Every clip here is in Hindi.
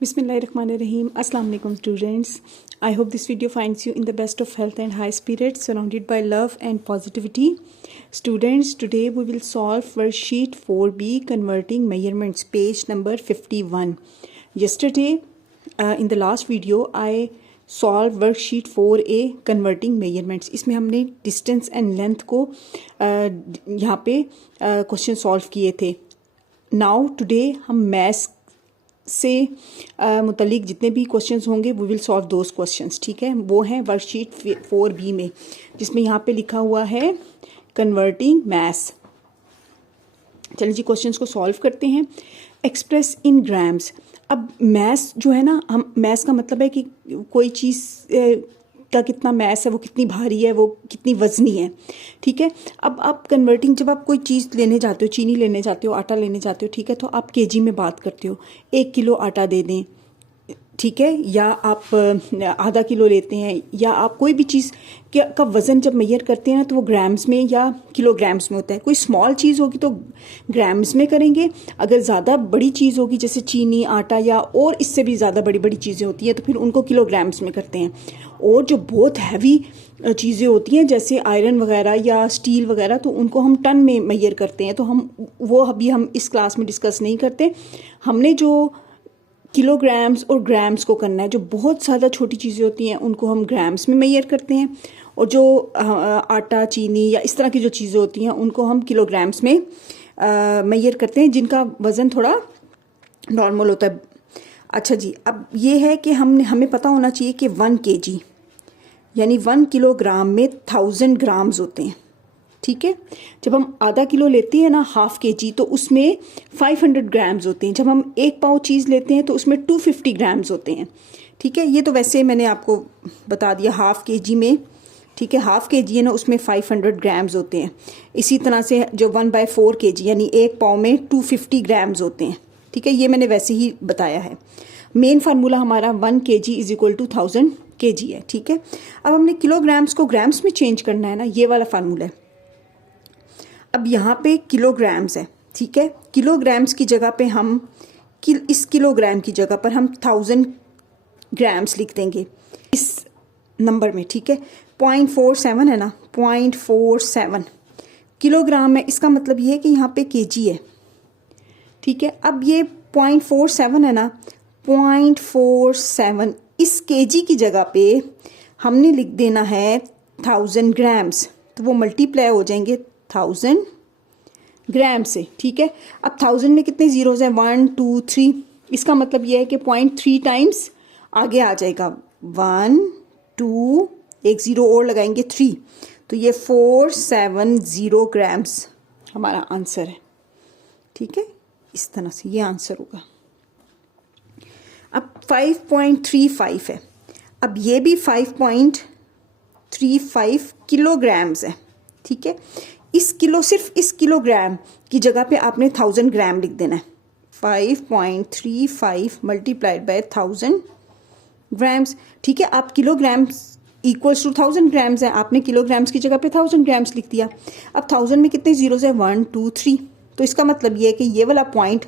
Bismillahirrahmanirrahim. Assalamu alaikum students. I hope this video finds you in the best of health and high spirits, surrounded by love and positivity. Students, today we will solve worksheet 4B, converting measurements, page number 51. Yesterday, in the last video, I solved worksheet 4A, converting measurements. इसमें हमने distance and length को यहाँ पे question solve किए थे. Now today हम mass से मुतलिक जितने भी क्वेश्चंस होंगे we will solve those questions. ठीक है, वो हैं वर्कशीट 4B में, जिसमें यहाँ पे लिखा हुआ है कन्वर्टिंग मैथ्स. चलिए जी क्वेश्चंस को सॉल्व करते हैं. Express in grams. अब मैथ्स जो है ना, हम मैथ्स का मतलब है कि कोई चीज़ का कितना मैस है, वो कितनी भारी है, वो कितनी वज़नी है. ठीक है, अब आप कन्वर्टिंग, जब आप कोई चीज़ लेने जाते हो, चीनी लेने जाते हो, आटा लेने जाते हो, ठीक है, तो आप केजी में बात करते हो. 1 किलो आटा दे दें, ठीक है, या आप आधा किलो लेते हैं, या आप कोई भी चीज़ का वज़न जब मेजर करते हैं ना, तो वो ग्राम्स में या किलोग्राम्स में होता है. कोई स्मॉल चीज़ होगी तो ग्राम्स में करेंगे. अगर ज़्यादा बड़ी चीज़ होगी जैसे चीनी, आटा या और इससे भी ज़्यादा बड़ी बड़ी चीज़ें होती हैं, तो फिर उनको किलोग्राम्स में करते हैं. और जो बहुत हैवी चीज़ें होती हैं जैसे आयरन वगैरह या स्टील वगैरह, तो उनको हम टन में मेजर करते हैं. तो वो अभी हम इस क्लास में डिस्कस नहीं करते. हमने जो किलोग्राम्स और ग्राम्स को करना है. जो बहुत ज़्यादा छोटी चीज़ें होती हैं उनको हम ग्राम्स में मेजर करते हैं, और जो आटा, चीनी या इस तरह की जो चीज़ें होती हैं उनको हम किलोग्राम्स में मेजर करते हैं, जिनका वज़न थोड़ा नॉर्मल होता है. अच्छा जी, अब ये है कि हमें पता होना चाहिए कि 1 kg यानी 1 किलोग्राम में 1000 ग्राम्स होते हैं. ठीक है, जब हम आधा किलो लेते हैं ना, ½ kg, तो उसमें 500 ग्राम्स होते हैं. जब हम 1 पाव चीज़ लेते हैं तो उसमें 250 ग्राम्स होते हैं. ठीक है, ये तो वैसे मैंने आपको बता दिया ½ kg में. ठीक है, ½ kg है ना, उसमें 500 ग्राम्स होते हैं. इसी तरह से जो 1/4 kg यानी 1 पाव में 250 ग्राम्स होते हैं. ठीक है, ये मैंने वैसे ही बताया है. मेन फार्मूला हमारा 1 kg = 1000 kg है. ठीक है, अब हमने किलोग्राम्स को ग्राम्स में चेंज करना है ना, ये वाला फार्मूला है. अब यहाँ पे किलोग्राम्स है. ठीक है, किलोग्राम्स की जगह पे हम इस किलोग्राम की जगह पर हम 1000 ग्राम्स लिख देंगे इस नंबर में. ठीक है, 0.47 है ना, 0.47 किलोग्राम है. इसका मतलब ये है कि यहाँ पे केजी है. ठीक है, अब ये 0.47 है ना, 0.47 इस केजी की जगह पे हमने लिख देना है 1000 ग्राम्स. तो वो मल्टीप्लाई हो जाएंगे 1000 ग्राम से. ठीक है, अब 1000 में कितने जीरोज हैं? 1 2 3. इसका मतलब यह है कि 0.3 टाइम्स आगे आ जाएगा. 1 2, एक ज़ीरो और लगाएंगे 3, तो ये 470 ग्राम्स हमारा आंसर है. ठीक है, इस तरह से ये आंसर होगा. अब 5.35 है. अब ये भी 5.35 किलोग्राम्स है. ठीक है, इस किलो, सिर्फ इस किलोग्राम की जगह पे आपने 1000 ग्राम लिख देना है. 5.35 मल्टीप्लाइड बाय 1000 ग्राम्स. ठीक है, आप किलोग्राम्स इक्वल्स टू 1000 ग्राम्स है, आपने किलोग्राम्स की जगह पे 1000 ग्राम्स लिख दिया. अब 1000 में कितने जीरोज है? 1 2 3. तो इसका मतलब ये है कि ये वाला पॉइंट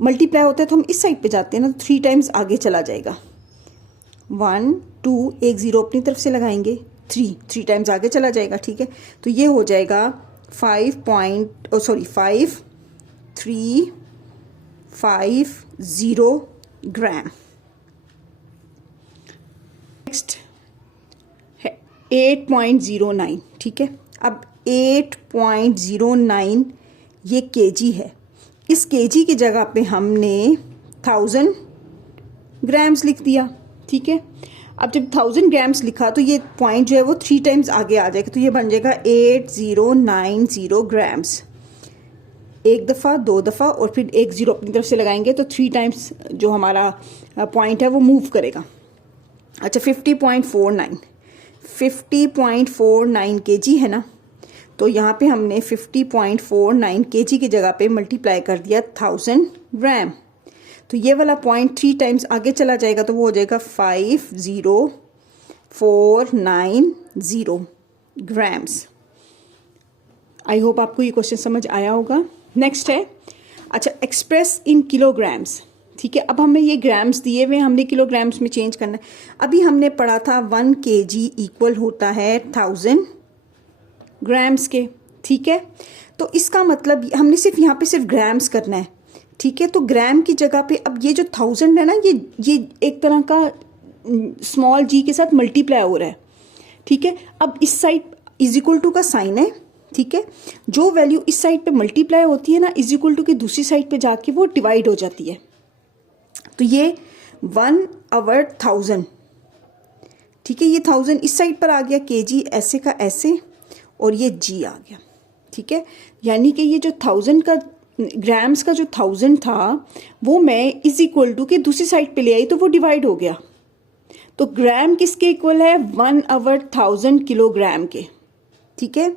मल्टीप्लाई होता है तो हम इस साइड पे जाते हैं ना, तो 3 टाइम्स आगे चला जाएगा. 1 2, एक ज़ीरो अपनी तरफ से लगाएंगे, 3 टाइम्स आगे चला जाएगा. ठीक है, तो ये हो जाएगा 5.5350 ग्राम. नेक्स्ट है 8.09. ठीक है, अब 8.09 ये केजी है. इस केजी की जगह पे हमने 1000 ग्राम्स लिख दिया. ठीक है, अब जब 1000 ग्राम्स लिखा तो ये पॉइंट जो है वो 3 टाइम्स आगे आ जाएगा. तो ये बन जाएगा 8090 ग्राम्स. एक दफ़ा, 2 दफ़ा और फिर एक ज़ीरो अपनी तरफ से लगाएंगे तो 3 टाइम्स जो हमारा पॉइंट है वो मूव करेगा. अच्छा, 50.49 केजी है ना, तो यहाँ पे हमने 50.49 केजी की जगह पे मल्टीप्लाई कर दिया 1000 ग्राम. तो ये वाला पॉइंट 3 टाइम्स आगे चला जाएगा, तो वो हो जाएगा 50490 ग्राम्स. आई होप आपको ये क्वेश्चन समझ आया होगा. नेक्स्ट है, अच्छा, एक्सप्रेस इन किलोग्राम्स. ठीक है। अब हमें ये ग्राम्स दिए हुए, हमने किलोग्राम्स में चेंज करना है। अभी हमने पढ़ा था 1 kg इक्वल होता है 1000 ग्राम्स के, ठीक है। तो इसका मतलब हमने सिर्फ यहाँ पे सिर्फ ग्राम्स करना है, ठीक है। तो ग्राम की जगह पे अब ये जो 1000 है ना, ये एक तरह का स्मॉल g के साथ मल्टीप्लाई हो रहा है, ठीक है। अब इस साइड इज इक्वल टू का साइन है, ठीक है। जो वैल्यू इस साइड पे मल्टीप्लाई होती है ना, इज इक्वल टू की दूसरी साइड पे जाके वो डिवाइड हो जाती है। तो ये 1/1000, ठीक है। ये 1000 इस साइड पर आ गया, kg ऐसे का ऐसे, और ये g आ गया, ठीक है। यानी कि ये जो 1000 का ग्राम्स का जो 1000 था वो मैं इज इक्वल टू के दूसरी साइड पे ले आई, तो वो डिवाइड हो गया। तो ग्राम किसके इक्वल है? 1/1000 किलोग्राम के, ठीक है।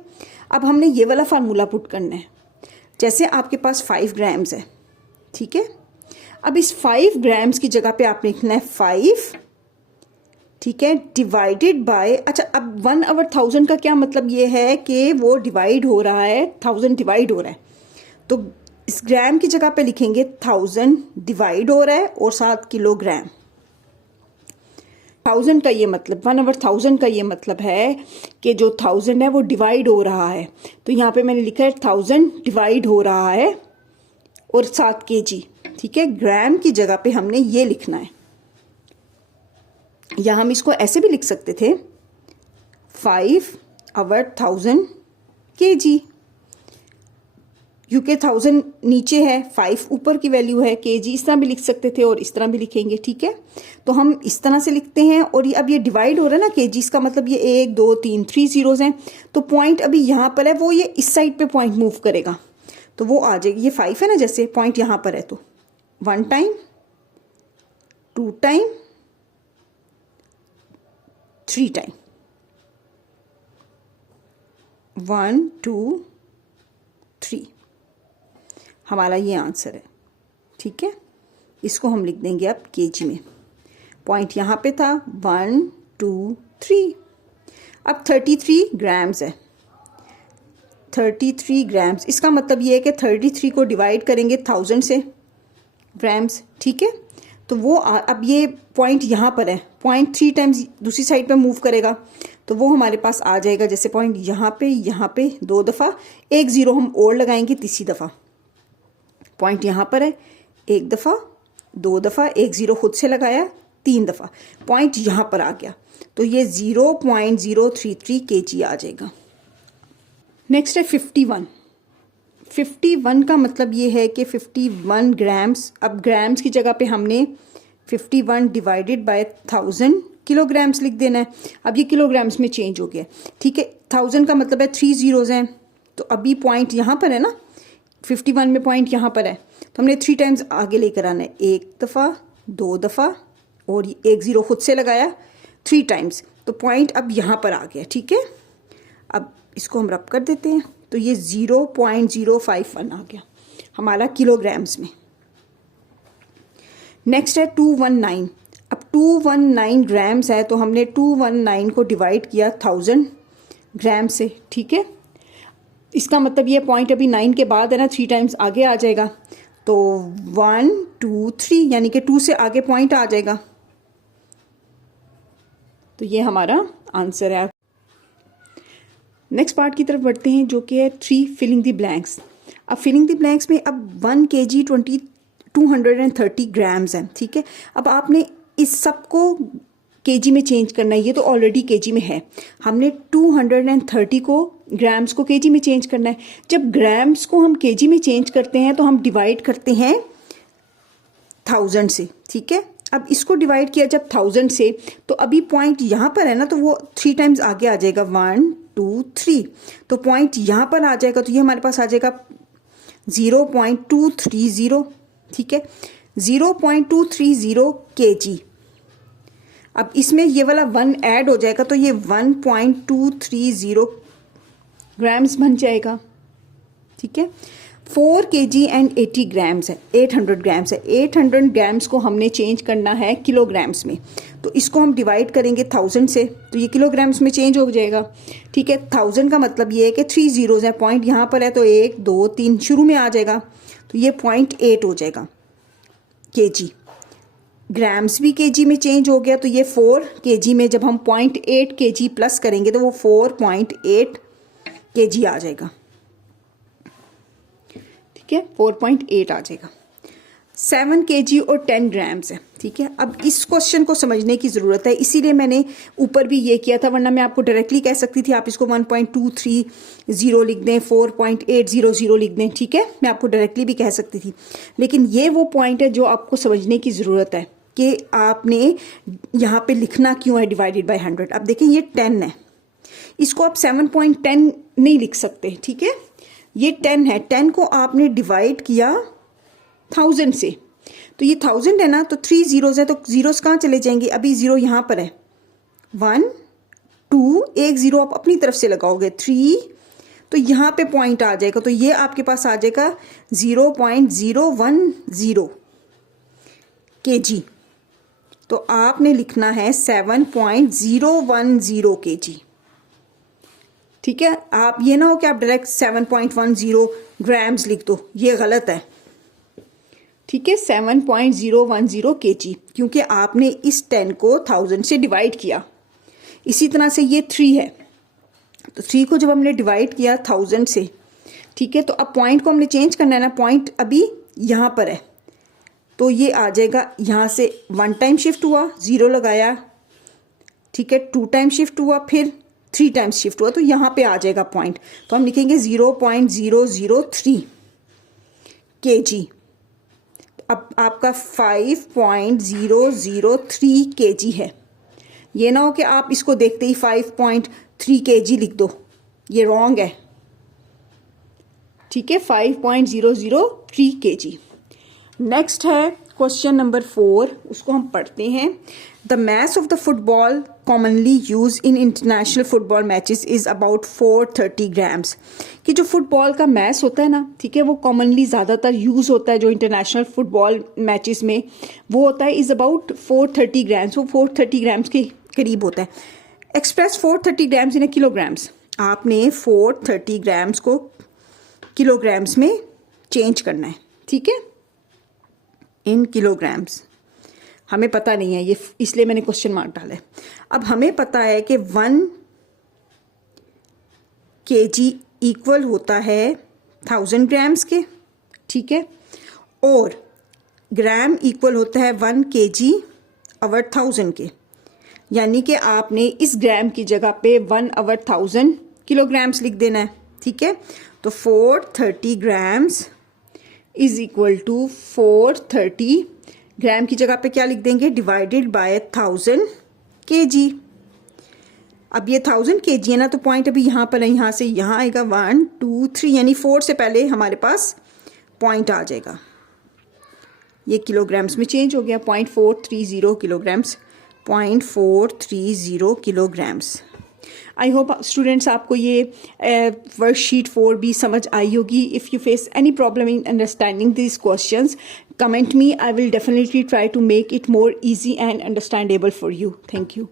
अब हमने ये वाला फार्मूला पुट करना है। जैसे आपके पास 5 ग्राम्स है, ठीक है। अब इस 5 ग्राम्स की जगह पे आपने लिखना है 5, ठीक है, डिवाइडेड बाय, अच्छा अब 1/1000 का क्या मतलब ये है कि वो डिवाइड हो रहा है, 1000 डिवाइड हो रहा है, तो इस ग्राम की जगह पे लिखेंगे 1000 डिवाइड हो रहा है और साथ किलोग्राम। 1000 का ये मतलब 1/1000 का ये मतलब है कि जो 1000 है वो डिवाइड हो रहा है, तो यहाँ पे मैंने लिखा है 1000 डिवाइड हो रहा है और 7 kg, ठीक है। ग्राम की जगह पे हमने ये लिखना है, या हम इसको ऐसे भी लिख सकते थे 5/1000 kg, क्योंकि 1000 नीचे है, 5 ऊपर की वैल्यू है, kg इस तरह भी लिख सकते थे और इस तरह भी लिखेंगे, ठीक है। तो हम इस तरह से लिखते हैं, और ये अब ये डिवाइड हो रहा है ना kg, इसका मतलब ये 1 2 3 3 जीरोज हैं, तो पॉइंट अभी यहाँ पर है, वो ये इस साइड पे पॉइंट मूव करेगा, तो वो आ जाएगी। ये 5 है ना, जैसे पॉइंट यहाँ पर है, तो 1 टाइम 2 टाइम 3 टाइम, 1 2 3 हमारा ये आंसर है, ठीक है। इसको हम लिख देंगे अब kg में। पॉइंट यहाँ पे था 1 2 3। अब 33 ग्राम्स है, 33 ग्राम्स, इसका मतलब ये है कि 33 को डिवाइड करेंगे 1000 से, ग्राम्स, ठीक है। तो वो अब ये पॉइंट यहाँ पर है, पॉइंट 3 टाइम्स दूसरी साइड पे मूव करेगा, तो वो हमारे पास आ जाएगा, जैसे पॉइंट यहाँ पे 2 दफ़ा, 1 0 हम और लगाएंगे तीसरी दफ़ा। पॉइंट यहाँ पर है, 1 दफ़ा 2 दफ़ा, 1 0 खुद से लगाया, 3 दफ़ा, पॉइंट यहाँ पर आ गया, तो ये 0.033 kg आ जाएगा। नेक्स्ट है 51। 51 का मतलब ये है कि 51 ग्राम्स, अब ग्राम्स की जगह पे हमने 51 डिवाइडेड बाय 1000 किलोग्राम्स लिख देना है। अब ये किलोग्राम्स में चेंज हो गया, ठीक है। 1000 का मतलब है 3 जीरोज हैं, तो अभी पॉइंट यहाँ पर है ना, 51 में पॉइंट यहाँ पर है, तो हमने 3 टाइम्स आगे लेकर आना है, 1 दफ़ा 2 दफ़ा और 1 0 खुद से लगाया, 3 टाइम्स, तो पॉइंट अब यहाँ पर आ गया, ठीक है। अब इसको हम रब कर देते हैं, तो ये 0.051 आ गया हमारा किलोग्राम्स में। नेक्स्ट है 219। अब 219 ग्राम्स है, तो हमने 219 को डिवाइड किया 1000 ग्राम से, ठीक है। इसका मतलब ये पॉइंट अभी 9 के बाद है ना, 3 टाइम्स आगे आ जाएगा, तो 1 2 3, यानी कि 2 से आगे पॉइंट आ जाएगा, तो ये हमारा आंसर है। नेक्स्ट पार्ट की तरफ बढ़ते हैं, जो कि है 3 फिलिंग द ब्लैंक्स। अब फिलिंग द ब्लैंक्स में अब 1 kg 230 ग्राम्स हैं, ठीक है। अब आपने इस सब को kg में चेंज करना है, ये तो ऑलरेडी kg में है, हमने 230 को ग्राम्स को kg में चेंज करना है। जब ग्राम्स को हम kg में चेंज करते हैं तो हम डिवाइड करते हैं 1000 से, ठीक है। अब इसको डिवाइड किया जब 1000 से, तो अभी पॉइंट यहाँ पर है ना, तो वो 3 टाइम्स आगे आ जाएगा, 1 2 3, तो पॉइंट यहाँ पर आ जाएगा, तो ये हमारे पास आ जाएगा 0.230, ठीक है, 0.230 kg। अब इसमें ये वाला 1 ऐड हो जाएगा, तो ये 1.230 ग्राम्स बन जाएगा, ठीक है। 4 kg एंड 80 ग्राम्स है, 800 ग्राम्स है, 800 ग्राम्स को हमने चेंज करना है किलोग्राम्स में, तो इसको हम डिवाइड करेंगे 1000 से, तो ये किलोग्राम्स में चेंज हो जाएगा, ठीक है। 1000 का मतलब ये है कि 3 जीरोज हैं, पॉइंट यहाँ पर है, तो 1 2 3 शुरू में आ जाएगा, तो ये 0.8 हो जाएगा, केजी, ग्राम्स भी केजी में चेंज हो गया, तो ये 4 केजी में जब हम 0.8 केजी प्लस करेंगे तो वो 4.8 केजी आ जाएगा। ठीक है, 4.8 आ जाएगा। 7 केजी और 10 ग्राम्स है। ठीक है, अब इस क्वेश्चन को समझने की ज़रूरत है, इसीलिए मैंने ऊपर भी ये किया था, वरना मैं आपको डायरेक्टली कह सकती थी आप इसको 1.230 लिख दें, 4.800 लिख दें। ठीक है, मैं आपको डायरेक्टली भी कह सकती थी, लेकिन ये वो पॉइंट है जो आपको समझने की ज़रूरत है कि आपने यहाँ पे लिखना क्यों है डिवाइडेड बाय 100। अब देखें ये 10 है, इसको आप 7.10 नहीं लिख सकते। ठीक है, ये 10 है, 10 को आपने डिवाइड किया 1000 से, तो ये 1000 है ना, तो 3 ज़ीरोज़ है, तो ज़ीरोज़ कहाँ चले जाएंगे, अभी ज़ीरो यहाँ पर है, 1 2, एक ज़ीरो आप अपनी तरफ से लगाओगे 3, तो यहाँ पे पॉइंट आ जाएगा, तो ये आपके पास आ जाएगा 0.010 केजी। तो आपने लिखना है 7.010 केजी। ठीक है, आप ये ना हो कि आप डायरेक्ट 7.10 ग्राम्स लिख दो, ये गलत है। ठीक है, 7.010 केजी, क्योंकि आपने इस 10 को 1000 से डिवाइड किया। इसी तरह से ये 3 है, तो 3 को जब हमने डिवाइड किया 1000 से, ठीक है, तो अब पॉइंट को हमने चेंज करना है ना, पॉइंट अभी यहाँ पर है, तो ये आ जाएगा, यहाँ से 1 टाइम शिफ्ट हुआ, 0 लगाया, ठीक है, 2 टाइम शिफ्ट हुआ, फिर 3 टाइम्स शिफ्ट हुआ, तो यहाँ पे आ जाएगा पॉइंट, तो हम लिखेंगे 0.003 केजी। अब आपका 5.003 केजी है। ये ना हो कि आप इसको देखते ही 5.3 केजी लिख दो, ये रॉन्ग है। ठीक है, 5.003 केजी। नेक्स्ट है क्वेश्चन नंबर 4, उसको हम पढ़ते हैं। The mass of the football commonly use in international football matches is about 430 grams. कि जो फुटबॉल का मैस होता है ना, ठीक है, वो कॉमनली ज़्यादातर यूज़ होता है जो इंटरनेशनल फुटबॉल मैचेस में, वो होता है इज़ अबाउट 430 ग्राम्स, वो 430 ग्राम्स के करीब होता है। एक्सप्रेस 430 ग्राम्स इन ए किलोग्राम्स, आपने 430 ग्राम्स को किलोग्राम्स में चेंज करना है। ठीक है, इन किलोग्राम्स हमें पता नहीं है ये, इसलिए मैंने क्वेश्चन मार्क डाला है। अब हमें पता है कि 1 केजी इक्वल होता है 1000 ग्राम्स के। ठीक है, और ग्राम इक्वल होता है 1 केजी ओवर 1000 के, यानी कि आपने इस ग्राम की जगह पे 1 ओवर 1000 किलोग्राम्स लिख देना है। ठीक है, तो 430 ग्राम्स इज इक्वल टू 430 ग्राम की जगह पे क्या लिख देंगे, डिवाइडेड बाय 1000 केजी। अब ये 1000 केजी है ना, तो पॉइंट अभी यहाँ पर है, यहाँ से यहाँ आएगा 1 2 3, यानी 4 से पहले हमारे पास पॉइंट आ जाएगा। ये किलोग्राम्स में चेंज हो गया, 0.430 kilograms, 0.430 kilograms. I hope students आपको ये वर्कशीट 4B समझ आई होगी। If you face any problem in understanding this questions, comment me. I will definitely try to make it more easy and understandable for you. Thank you.